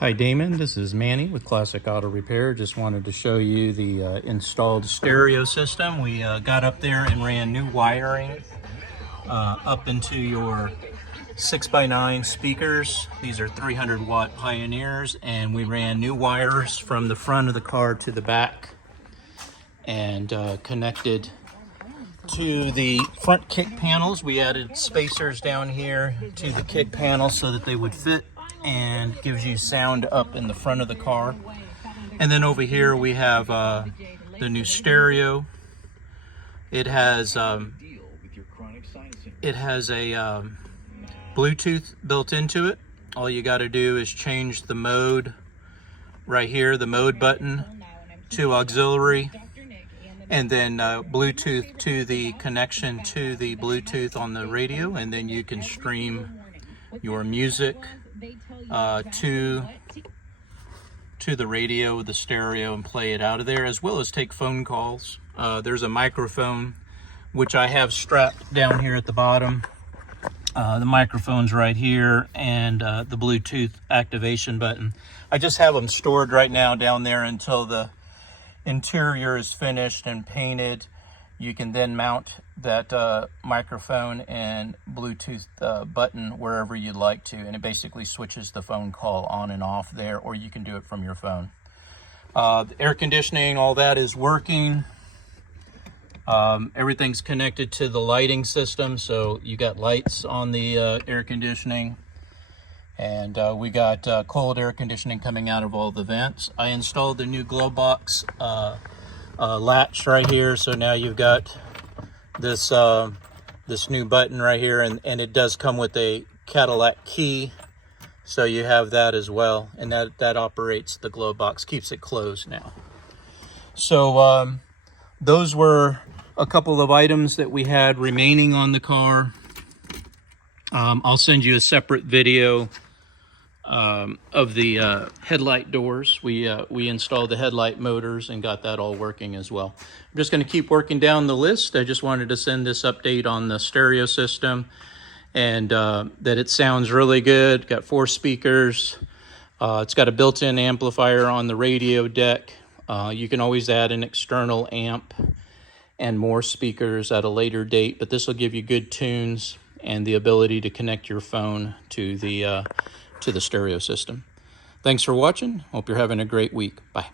Hi Damon, this is Manny with Classic Auto Repair. Just wanted to show you the installed stereo system. We got up there and ran new wiring up into your 6x9 speakers. These are 300 watt Pioneers, and we ran new wires from the front of the car to the back and connected to the front kick panels. We added spacers down here to the kick panels so that they would fit, and gives you sound up in the front of the car. And then over here we have the new stereo. It has a Bluetooth built into it. All you got to do is change the mode right here, the mode button, to auxiliary, and then Bluetooth to the connection to the Bluetooth on the radio, and then you can stream your music to the radio, the stereo, and play it out of there, as well as take phone calls. There's a microphone which I have strapped down here at the bottom. The microphone's right here, and the Bluetooth activation button. I just have them stored right now down there until the interior is finished and painted. You can then mount that microphone and Bluetooth button wherever you'd like to, and it basically switches the phone call on and off there, or you can do it from your phone. The air conditioning, all that is working. Everything's connected to the lighting system, so you got lights on the air conditioning, and we got cold air conditioning coming out of all the vents. I installed the new glove box latch right here, so now you've got this this new button right here, and it does come with a Cadillac key, so you have that as well, and that operates the glove box, keeps it closed now. So those were a couple of items that we had remaining on the car. I'll send you a separate video of the headlight doors. We installed the headlight motors and got that all working as well. I'm just going to keep working down the list. I just wanted to send this update on the stereo system, and that it sounds really good. Got 4 speakers. It's got a built-in amplifier on the radio deck. You can always add an external amp and more speakers at a later date, but this will give you good tunes and the ability to connect your phone to the stereo system. Thanks for watching. Hope you're having a great week. Bye.